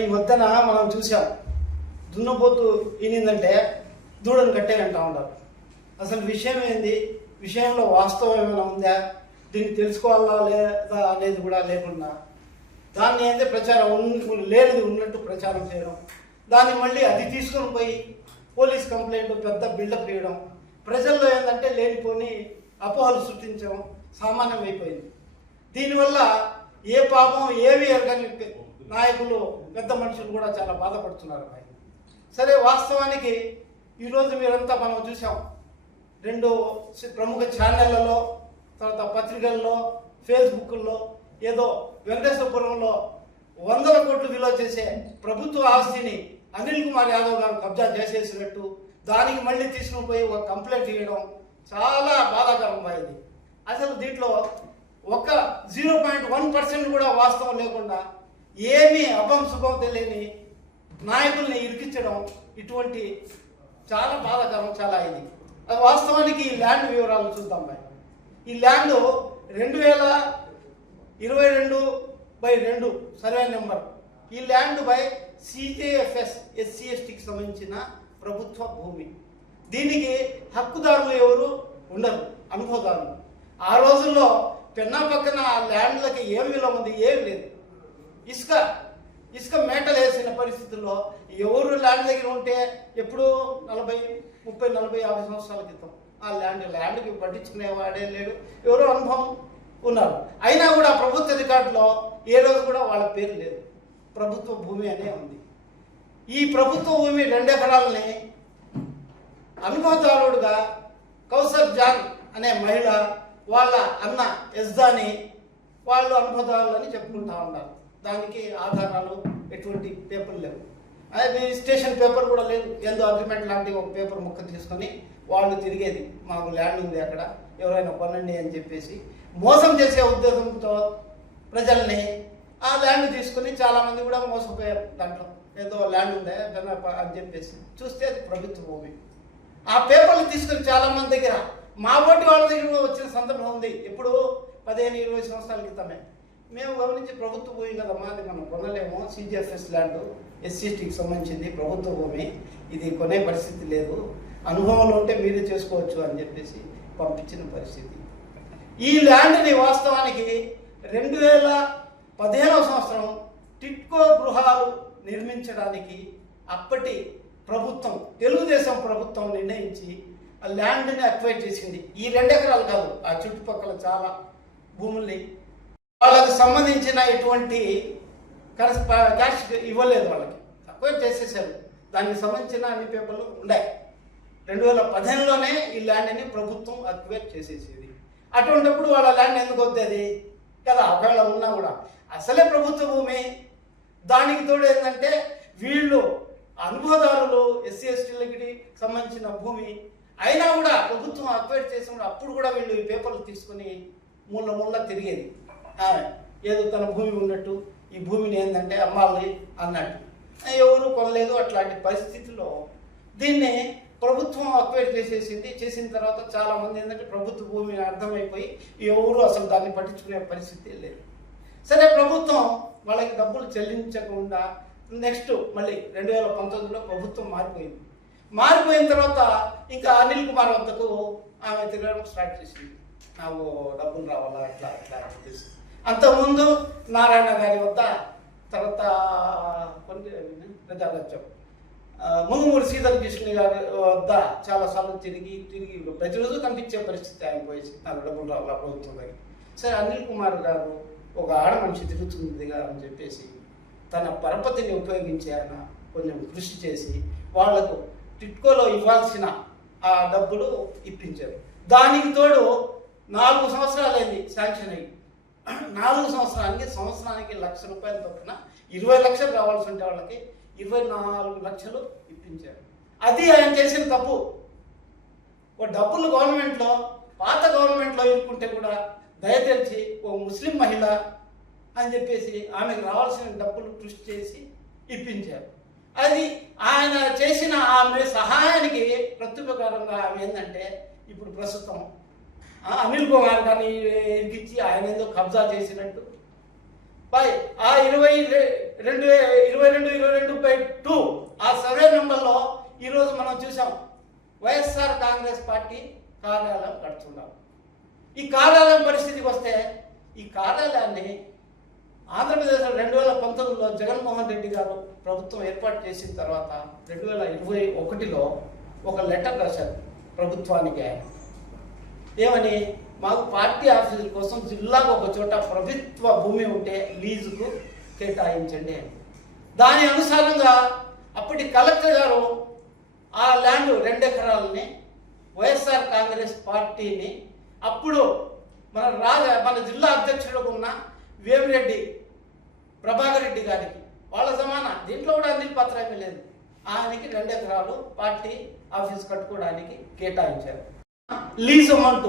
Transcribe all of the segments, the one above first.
ఈ మధ్యన మనం చూసాం, దున్నపోతు ఈనిందంటే దూడను కట్టే అంటా ఉంటారు. అసలు విషయం ఏంది, విషయంలో వాస్తవం ఏమైనా ఉందా, దీన్ని తెలుసుకోవాలా లేదా అనేది కూడా లేకుండా దాన్ని అయితే ప్రచారం లేనిది ఉన్నట్టు ప్రచారం చేయడం, దాన్ని మళ్ళీ అది తీసుకొని పోయి పోలీస్ కంప్లైంట్ పెద్ద బిల్డప్ చేయడం, ప్రజల్లో ఏంటంటే లేనిపోని అపోహలు సృష్టించడం సామాన్యం అయిపోయింది. దీనివల్ల ఏ పాపం ఏవి ఎరగని నాయకులు పెద్ద మనుషులు కూడా చాలా బాధపడుతున్నారు. సరే, వాస్తవానికి ఈరోజు మీరంతా మనం చూసాం, 2 ప్రముఖ ఛానళ్లలో, తర్వాత పత్రికల్లో, ఫేస్బుక్లో ఏదో వెంకటేశ్వరపురంలో 100 కోట్లు విలువ చేసే ప్రభుత్వ ఆస్తిని అనిల్ కుమార్ యాదవ్ గారు కబ్జా చేసేసినట్టు దానికి మళ్ళీ తీసుకుని పోయి ఒక కంప్లైంట్ ఇవ్వడం చాలా బాధాకరం అయింది. అసలు దీంట్లో ఒక 0.1% కూడా వాస్తవం లేకుండా ఏమీ అభం శుభం తెలియని నాయకుల్ని ఇరికించడం, ఇటువంటి చాలా బాధాకరం, చాలా ఇది. అది వాస్తవానికి ఈ ల్యాండ్ వివరాలు చూద్దాం. ఈ ల్యాండ్ 2022/2 సర్వే నెంబర్. ఈ ల్యాండ్ బై CJFS SC/STకి సంబంధించిన ప్రభుత్వ భూమి. దీనికి హక్కుదారులు ఎవరు ఉండరు, అనుభవదారులు. ఆ రోజుల్లో పెన్నా పక్కన ఆ ల్యాండ్లకి ఏం విలువ ఉంది, ఏం లేదు. ఇసుక మేటలు వేసిన పరిస్థితుల్లో ఎవరు ల్యాండ్ దగ్గర ఉంటే ఎప్పుడు 40, 30, 40, 50 సంవత్సరాల క్రితం ఆ ల్యాండ్కి పట్టించుకునేవాడే లేడు, ఎవరో అనుభవం ఉన్నారు. అయినా కూడా ప్రభుత్వ రికార్డులో ఏ రోజు కూడా వాళ్ళ పేరు లేదు, ప్రభుత్వ భూమి అనే ఉంది. ఈ ప్రభుత్వ భూమి 2 ఎకరాలని అనుభవదారుడుగా కౌసర్ జాన్ అనే మహిళ, వాళ్ళ అన్న యజ్దాని వాళ్ళు అనుభవదారులని చెప్పుకుంటా ఉన్నారు. దానికి ఆధారాలు ఎటువంటి పేపర్లు లేవు, అది స్టేషన్ పేపర్ కూడా లేదు. ఏందో అగ్రిమెంట్ లాంటి ఒక పేపర్ ముక్క తీసుకొని వాళ్ళు తిరిగేది, మాకు ల్యాండ్ ఉంది అక్కడ, ఎవరైనా కొనండి అని చెప్పేసి మోసం చేసే ఉద్దేశంతో ప్రజల్ని ఆ ల్యాండ్ తీసుకుని చాలామంది కూడా మోసపోయారు. దాంట్లో ఏదో ల్యాండ్ ఉందా అని చెప్పేసి చూస్తే అది ప్రభుత్వ భూమి. ఆ పేపర్లు తీసుకుని చాలామంది దగ్గర, మా ఓటి వాళ్ళ దగ్గర వచ్చిన సందర్భం ఉంది. ఇప్పుడు 15-20 సంవత్సరాల క్రితమే మేము గమనించి, ప్రభుత్వ భూమి కదమ్మా, అది మనం కొనలేము, CJFS ల్యాండ్ SC/STకి సంబంధించింది ప్రభుత్వ భూమి, ఇది కొనే పరిస్థితి లేదు, అనుభవంలో ఉంటే మీరే చేసుకోవచ్చు అని చెప్పేసి పంపించిన పరిస్థితి. ఈ ల్యాండ్ని వాస్తవానికి 2015వ సంవత్సరం టిట్కో గృహాలు నిర్మించడానికి అప్పటి ప్రభుత్వం, తెలుగుదేశం ప్రభుత్వం నిర్ణయించి ఆ ల్యాండ్ని అక్వైర్ చేసింది. ఈ 2 ఎకరాలు కాదు, ఆ చుట్టుపక్కల చాలా భూముల్ని వాళ్ళకి సంబంధించిన ఎటువంటి క్యాష్ ఇవ్వలేదు, వాళ్ళకి అక్వైర్ చేసేసారు. దానికి సంబంధించిన అన్ని పేపర్లు ఉన్నాయి. 2015లోనే ఈ ల్యాండ్ని ప్రభుత్వం అక్వైర్ చేసేసేది. అటువంటిప్పుడు వాళ్ళ ల్యాండ్ ఎందుకు వద్దేది కదా, ఒకవేళ ఉన్నా కూడా అసలే ప్రభుత్వ భూమి. దానికి తోడు ఏంటంటే వీళ్ళు అనుభవదారులు SC/STలకి సంబంధించిన భూమి అయినా కూడా ప్రభుత్వం అక్వైర్ చేసినప్పుడు అప్పుడు కూడా వీళ్ళు ఈ పేపర్లు తీసుకుని ముళ్ళ తిరిగేది. ఏదో తన భూమి ఉన్నట్టు ఈ భూమిని ఏంటంటే అమ్మాలి అన్నట్టు, ఎవరు కొనలేదు. అట్లాంటి పరిస్థితుల్లో దీన్ని ప్రభుత్వం అక్వైర్ చేసేసింది. చేసిన తర్వాత చాలామంది ఏంటంటే ప్రభుత్వ భూమి అర్థమైపోయి ఎవరు అసలు దాన్ని పట్టించుకునే పరిస్థితి లేదు. సరే, ప్రభుత్వం వాళ్ళకి డబ్బులు చెల్లించకుండా నెక్స్ట్ మళ్ళీ 2019లో ప్రభుత్వం మారిపోయిన తర్వాత ఇంకా అనిల్ కుమార్ వద్దకు ఆమె తిరగడం స్టార్ట్ చేసింది, నాకు డబ్బులు రావాలా ఇట్లా చెప్పేసి. అంతకుముందు నారాయణ గారి వద్ద, తర్వాత ప్రజారాజ్యం ముంగుమూరి సీతాకృష్ణ గారి వద్ద చాలాసార్లు తిరిగి ప్రతిరోజు కనిపించే పరిస్థితి ఆయన పోయేసి, నాకు డబ్బులు రావాలా ప్రభుత్వం దగ్గర. సరే, అనిల్ కుమార్ గారు ఒక ఆడ మనిషి తిరుగుతుందిగా అని చెప్పేసి తన పరపతిని ఉపయోగించి ఆయన కొంచెం కృషి చేసి వాళ్లకు టిట్కోలో ఇవ్వాల్సిన ఆ డబ్బులు ఇప్పించారు. దానికి తోడు 4 సంవత్సరాలైంది శాంక్షన్ అయ్యి. 4 సంవత్సరానికి సంవత్సరానికి ₹1,00,000 చొప్పున 20 లక్షలు రావాల్సి ఉంటే వాళ్ళకి 24 లక్షలు ఇప్పించారు. అది ఆయన చేసిన తప్పు. డబ్బులు గవర్నమెంట్లో, పాత గవర్నమెంట్లో ఇరుక్కుంటే కూడా దయతెలిచి ఓ ముస్లిం మహిళ అని చెప్పేసి ఆమెకు రావాల్సిన డబ్బులు కృషి చేసి ఇప్పించారు. అది ఆయన చేసిన ఆమె సహాయానికి ప్రత్యుపకారంగా ఆమె ఏంటంటే ఇప్పుడు ప్రస్తుతం అనిల్ కుమార్ గారిని ఇరికించి ఆయన ఏదో కబ్జా చేసినట్టు ఆ 22/22/2 ఆ సర్వే నెంబర్లో ఈరోజు మనం చూసాం వైఎస్ఆర్ కాంగ్రెస్ పార్టీ కార్యాలయం కడుతున్నాం. ఈ కార్యాలయం పరిస్థితికి వస్తే ఈ కార్యాలయాన్ని ఆంధ్రప్రదేశ్లో 2019లో జగన్మోహన్ రెడ్డి గారు ప్రభుత్వం ఏర్పాటు చేసిన తర్వాత 2021లో ఒక లెటర్ రాశారు ప్రభుత్వానికి. ఏమని, మాకు పార్టీ ఆఫీసుల కోసం జిల్లాకు ఒక చోట ప్రభుత్వ భూమి ఉంటే లీజుకు కేటాయించండి అని. దాని అనుసారంగా అప్పటి కలెక్టర్ గారు ఆ ల్యాండ్ 2 ఎకరాలని వైఎస్ఆర్ కాంగ్రెస్ పార్టీని అప్పుడు మన జిల్లా అధ్యక్షుడు ఉన్న వేమిరెడ్డి ప్రభాకర్ రెడ్డి గారికి, వాళ్ళ సమాన దీంట్లో కూడా అన్ని పత్రమే లేదు, ఆయనకి 2 ఎకరాలు పార్టీ ఆఫీస్ కట్టుకోవడానికి కేటాయించారు. లీజ్ అమౌంట్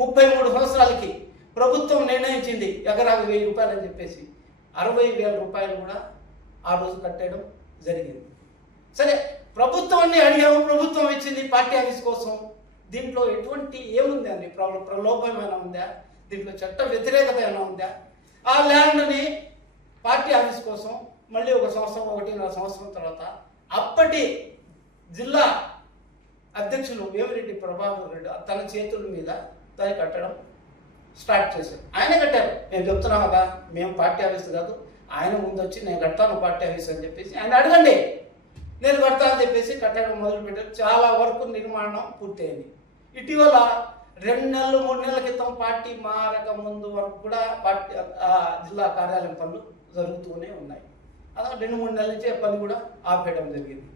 33 సంవత్సరాలకి ప్రభుత్వం నిర్ణయించింది ఎకరాకు 1000 రూపాయలు అని చెప్పేసి 60,000 రూపాయలు కూడా ఆ రోజు కట్టేయడం జరిగింది. సరే, ప్రభుత్వాన్ని అడిగాము, ప్రభుత్వం ఇచ్చింది పార్టీ ఆఫీస్ కోసం. దీంట్లో ఎటువంటి ఏముంది అండి, ప్రలోభం ఏమైనా ఉందా, దీంట్లో చట్ట వ్యతిరేకత ఏమైనా ఉందా? ఆ ల్యాండ్ని పార్టీ ఆఫీస్ కోసం మళ్ళీ 1 సంవత్సరం 1.5 సంవత్సరం తర్వాత అప్పటి జిల్లా అధ్యక్షులు వేమిరెడ్డి ప్రభాకర్ రెడ్డి తన చేతుల మీద దాన్ని కట్టడం స్టార్ట్ చేశారు. ఆయనే కట్టారు. నేను చెప్తున్నాను కదా, మేము పార్టీ ఆఫీస్ కాదు, ఆయన ముందు వచ్చి నేను కడతాను పార్టీ ఆఫీస్ అని చెప్పేసి ఆయన అడగండి, నేను కడతానని చెప్పేసి కట్టడం మొదలుపెట్టారు. చాలా వరకు నిర్మాణం పూర్తయింది. ఇటీవల 2 నెలలు 3 నెలల క్రితం పార్టీ మారక ముందు వరకు కూడా పార్టీ జిల్లా కార్యాలయం పనులు జరుగుతూనే ఉన్నాయి. అలా 2-3 నెలల నుంచి పని కూడా ఆపేయడం జరిగింది.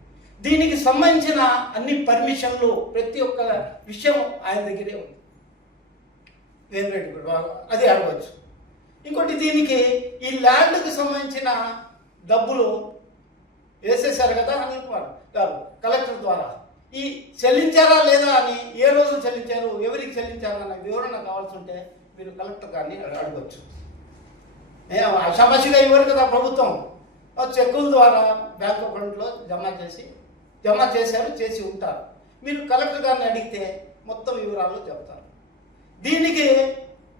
దీనికి సంబంధించిన అన్ని పర్మిషన్లు ప్రతి ఒక్క విషయం ఆయన దగ్గరే ఉంది. వేమిరెడ్డి కూడా అది అడగవచ్చు. ఇంకోటి, దీనికి ఈ ల్యాండ్కి సంబంధించిన డబ్బులు వేసేశారు కదా అనిల్ కుమార్ గారు కలెక్టర్ ద్వారా. ఈ చెల్లించారా లేదా అని, ఏ రోజు చెల్లించారు, ఎవరికి చెల్లించారు అన్న వివరణ కావాల్సి ఉంటే మీరు కలెక్టర్ గారిని అడగవచ్చు. సమస్యగా ఇవ్వరు కదా ప్రభుత్వం. చెక్కుల ద్వారా బ్యాంక్ అకౌంట్లో జమ చేశారు, చేసి ఉంటారు. మీరు కలెక్టర్ గారిని అడిగితే మొత్తం వివరాలు చెప్తారు. దీనికి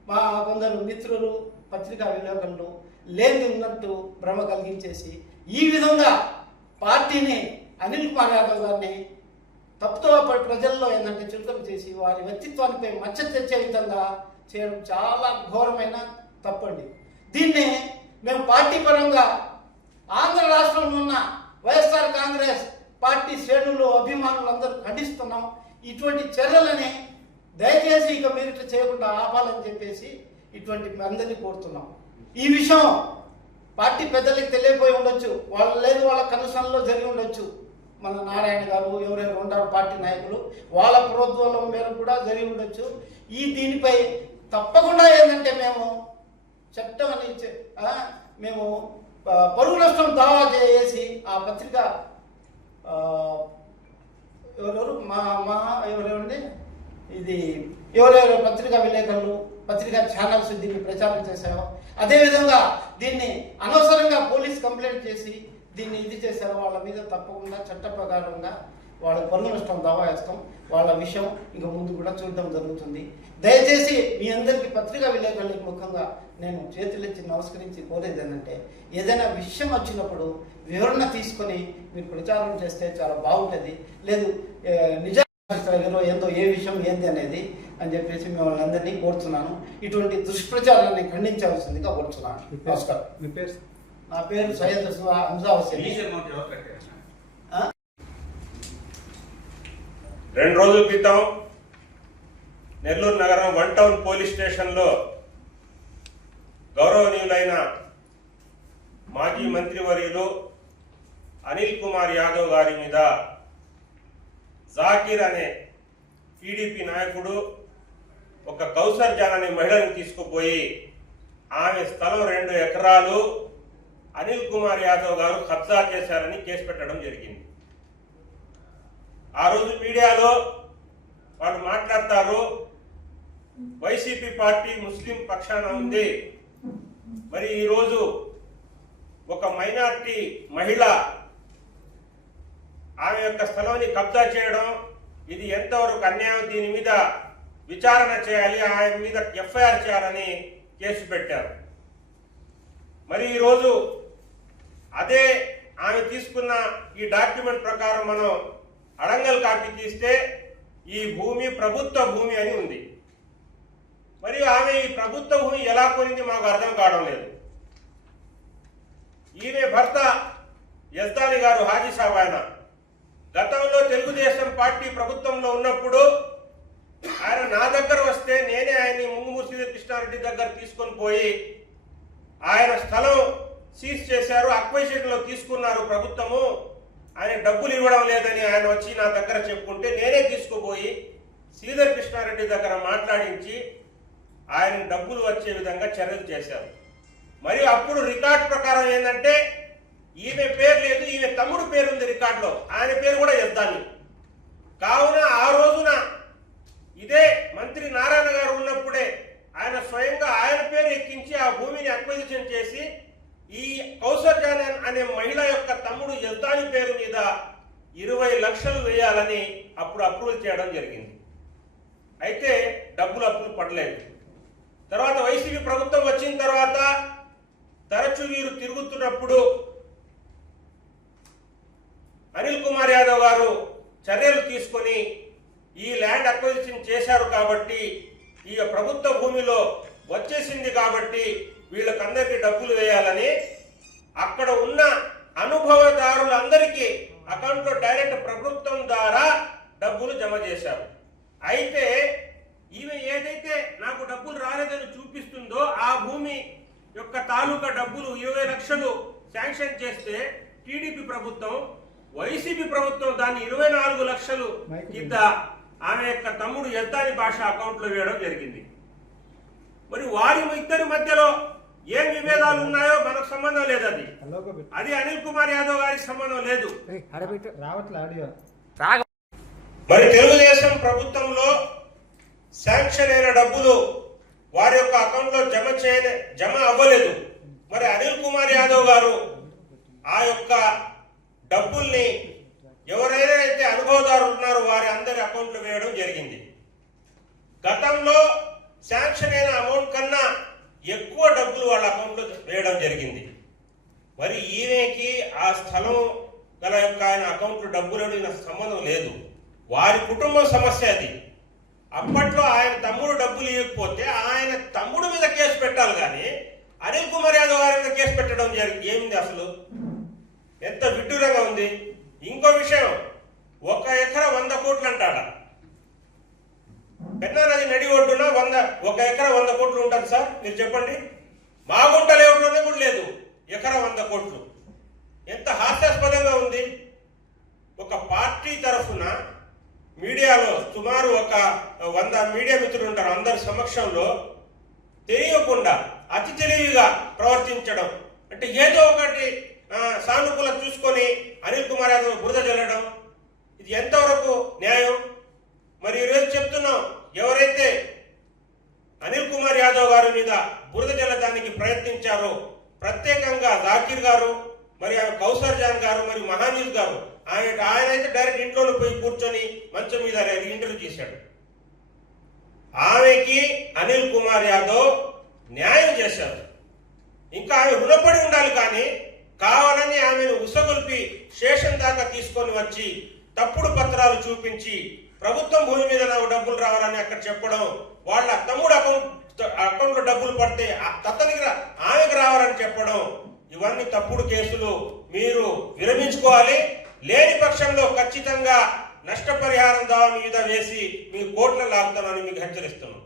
మా కొందరు మిత్రులు పత్రికా విలేకరులు లేని ఉన్నట్టు భ్రమ కలిగించేసి ఈ విధంగా పార్టీని అనిల్ కుమార్ యాదవ్ గారిని తప్పుతో ప్రజల్లో ఏంటంటే చులకన చేసి వారి వ్యక్తిత్వానిపై మచ్చ తెచ్చే విధంగా చేయడం చాలా ఘోరమైన తప్పండి. దీన్ని మేము పార్టీ పరంగా ఆంధ్ర రాష్ట్రంలో ఉన్న వైఎస్ఆర్ కాంగ్రెస్ పార్టీ శ్రేణులు అభిమానులు అందరూ ఖండిస్తున్నాం. ఇటువంటి చర్యలని దయచేసి ఇక మీరు ఇట్లా చేయకుండా ఆపాలని చెప్పేసి ఇటువంటి అందరినీ కోరుతున్నాం. ఈ విషయం పార్టీ పెద్దలకి తెలియపోయి ఉండొచ్చు, వాళ్ళ కనుసనలో జరిగి ఉండొచ్చు. మన నారాయణ గారు ఎవరైనా ఉంటారు పార్టీ నాయకులు, వాళ్ళ ప్రోద్బలం మేరకు కూడా జరిగి ఉండొచ్చు. దీనిపై తప్పకుండా ఏంటంటే మేము చట్టం అని మేము పరువు నష్టం దావా చేసి ఆ పత్రిక ఎవరెవరండి ఇది ఎవరెవరు పత్రికా విలేకరులు పత్రికా ఛానల్స్ దీన్ని ప్రచారం చేశారో, అదేవిధంగా దీన్ని అనవసరంగా పోలీస్ కంప్లైంట్ చేసి దీన్ని ఇది చేశారో వాళ్ళ మీద తప్పకుండా చట్ట ప్రకారంగా వాళ్ళ పరువు నష్టం దావా వేస్తాం. వాళ్ళ విషయం ఇంకా ముందు కూడా చూడడం జరుగుతుంది. దయచేసి మీ అందరికీ పత్రికా విలేకరులకు ముఖ్యంగా నేను చేతులెత్తి నమస్కరించి కోరేది ఏంటంటే, ఏదైనా విషయం వచ్చినప్పుడు వివరణ తీసుకొని మీరు ప్రచారం చేస్తే చాలా బాగుంటుంది. లేదు నిజాలు ఏందో ఏ విషయం ఏంది అనేది అని చెప్పేసి మిమ్మల్ని అందరినీ కోరుతున్నాను. ఇటువంటి దుష్ప్రచారాన్ని ఖండించవలసిందిగా కోరుతున్నాను. నమస్కారం. నా పేరు సయ్యద్ హంజా హుస్సేన్. 2 రోజుల క్రితం నెల్లూరు నగరం 1 టౌన్ పోలీస్ స్టేషన్లో గౌరవనీయులైన మాజీ మంత్రివర్యులు అనిల్ కుమార్ యాదవ్ గారి మీద జాకీర్ అనే టీడీపీ నాయకుడు ఒక కౌసర్ జాన్ అనే మహిళను తీసుకుపోయి ఆమె స్థలం 2 ఎకరాలు అనిల్ కుమార్ యాదవ్ గారు కబ్జా చేశారని కేసు పెట్టడం జరిగింది. ఆ రోజు మీడియాలో వాళ్ళు మాట్లాడతారు, వైసీపీ పార్టీ ముస్లిం పక్షాన ఉంది, మరి ఈరోజు ఒక మైనార్టీ మహిళ ఆమె యొక్క స్థలాన్ని కబ్జా చేయడం ఇది ఎంతవరకు అన్యాయం, దీని మీద విచారణ చేయాలి, ఆమె మీద ఎఫ్ఐఆర్ చేయాలని కేసు పెట్టారు. మరి ఈరోజు అదే ఆమె తీసుకున్న ఈ డాక్యుమెంట్ ప్రకారం మనం అడంగల్ కాపీ తీస్తే ఈ భూమి ప్రభుత్వ భూమి అని ఉంది. మరి ఆమె ఈ ప్రభుత్వ భూమి ఎలా కొనింది మాకు అర్థం కావడం లేదు. ఈమె భర్త యజ్దాని గారు హాజీ సాబ్ ఆయన గతంలో తెలుగుదేశం పార్టీ ప్రభుత్వంలో ఉన్నప్పుడు ఆయన నా దగ్గర వస్తే నేనే ఆయన్ని ముంగుమూరు శ్రీధర్ కృష్ణారెడ్డి దగ్గర తీసుకొని పోయి ఆయన స్థలం సీజ్ చేశారు, అక్వైజేషన్లో తీసుకున్నారు ప్రభుత్వము, ఆయన డబ్బులు ఇవ్వడం లేదని ఆయన వచ్చి నా దగ్గర చెప్పుకుంటే నేనే తీసుకుపోయి శ్రీధర్ కృష్ణారెడ్డి దగ్గర మాట్లాడించి ఆయన డబ్బులు వచ్చే విధంగా చర్యలు చేశారు. మరి అప్పుడు రికార్డ్ ప్రకారం ఏంటంటే ఈమె పేరు లేదు, ఈమె తమ్ముడు పేరు ఉంది రికార్డులో, ఆయన పేరు కూడా యజ్దాని. కావున ఆ రోజున ఇదే మంత్రి నారాయణ గారు ఉన్నప్పుడే ఆయన స్వయంగా ఆయన పేరు ఎక్కించి ఆ భూమిని అక్విజిషన్ చేసి ఈ కౌసర్ జాన్ అనే మహిళ యొక్క తమ్ముడు యజ్దాని పేరు మీద 20 లక్షలు వేయాలని అప్పుడు అప్రూవల్ చేయడం జరిగింది. అయితే అప్పులు పడలేదు. తర్వాత వైసీపీ ప్రభుత్వం వచ్చిన తర్వాత తరచూ వీరు తిరుగుతున్నప్పుడు అనిల్ కుమార్ యాదవ్ గారు చర్యలు తీసుకొని ఈ ల్యాండ్ అక్విజిషన్ చేశారు కాబట్టి ఈ ప్రభుత్వ భూమిలో వచ్చేసింది కాబట్టి వీళ్ళకందరికీ డబ్బులు వేయాలని అక్కడ ఉన్న అనుభవదారులందరికీ అకౌంట్లో డైరెక్ట్ ప్రభుత్వం ద్వారా డబ్బులు జమ చేశారు. అయితే ఈమె ఏదైతే నాకు డబ్బులు రాలేదని చూపిస్తుందో ఆ భూమి యొక్క తాలూకా డబ్బులు 20 లక్షలు శాంక్షన్ చేస్తే టీడీపీ ప్రభుత్వం, వైసీపీ ప్రభుత్వం దాన్ని 24 లక్షలు కింద ఆమె యొక్క తమ్ముడు యజ్దాని భాష అకౌంట్లో వేయడం జరిగింది. మరి వారి ఇద్దరి మధ్యలో ఏం విభేదాలు ఉన్నాయో మనకు సంబంధం లేదు. అది అనిల్ కుమార్ యాదవ్ గారికి సంబంధం లేదు. మరి తెలుగుదేశం ప్రభుత్వంలో శాంక్షన్ అయిన డబ్బులు వారి యొక్క అకౌంట్ లో జమ అవ్వలేదు. మరి అనిల్ కుమార్ యాదవ్ గారు ఆ యొక్క డబ్బుల్ని ఎవరైనా అయితే అనుభవదారులు ఉన్నారో వారి అందరి అకౌంట్ లో వేయడం జరిగింది. గతంలో శాంక్షన్ అయిన అమౌంట్ కన్నా ఎక్కువ డబ్బులు వాళ్ళ అకౌంట్ లో వేయడం జరిగింది. మరి ఈమెకి ఆ స్థలం గల యొక్క ఆయన అకౌంట్ లో డబ్బులు అడిగిన సంబంధం లేదు. వారి కుటుంబం సమస్య అది. అప్పట్లో ఆయన తమ్ముడు డబ్బులు ఇవ్వకపోతే ఆయన తమ్ముడు మీద కేసు పెట్టాలి, కానీ అనిల్ కుమార్ యాదవ్ గారి మీద కేసు పెట్టడం ఏమింది? అసలు ఎంత విడ్డూరంగా ఉంది. ఇంకో విషయం, 1 ఎకరా 100 కోట్లు అంటాడా? పెన్నా నది నడి ఒడ్డున 1 ఎకరా 100 కోట్లు ఉంటుంది సార్, మీరు చెప్పండి. మాగుంట లేఅవుట్లోనే కూడా లేదు ఎకరా 100 కోట్లు. ఎంత హాస్యాస్పదంగా ఉంది. ఒక పార్టీ తరఫున మీడియాలో సుమారు 100 మీడియా మిత్రులు ఉంటారు, అందరి సమక్షంలో తెలియకుండా అతి తెలివిగా ప్రవర్తించడం, అంటే ఏదో ఒకటి సానుకూల చూసుకొని అనిల్ కుమార్ యాదవ్ బురద జల్లడం, ఇది ఎంతవరకు న్యాయం? మరి ఈరోజు చెప్తున్నాం, ఎవరైతే అనిల్ కుమార్ యాదవ్ గారి మీద బురద జల్లడానికి ప్రయత్నించారో, ప్రత్యేకంగా జాకీర్ గారు, మరి కౌసర్ జాన్ గారు, మరి మహానీజ్ గారు, ఆయన అయితే డైరెక్ట్ ఇంట్లోనే పోయి కూర్చొని మంచం మీద ఇంటర్వ్యూ చేశాడు. ఆమెకి అనిల్ కుమార్ యాదవ్ న్యాయం చేశారు. ఇంకా ఆమె రుణపడి ఉండాలి, కానీ కావాలని ఆమెను ఉసగొల్పి స్టేషన్ దాకా తీసుకొని వచ్చి తప్పుడు పత్రాలు చూపించి ప్రభుత్వం భూమి మీద నాకు డబ్బులు రావాలని అక్కడ చెప్పడం, వాళ్ళ తమ్ముడు అకౌంట్లో డబ్బులు పడితే అతనికి ఆమెకు రావాలని చెప్పడం, ఇవన్నీ తప్పుడు కేసులు. మీరు విరమించుకోవాలి. లేని పక్షంలో ఖచ్చితంగా నష్టపరిహారం దావా మీద వేసి మీ కోర్టులో లాగుతానని మీకు హెచ్చరిస్తున్నాం.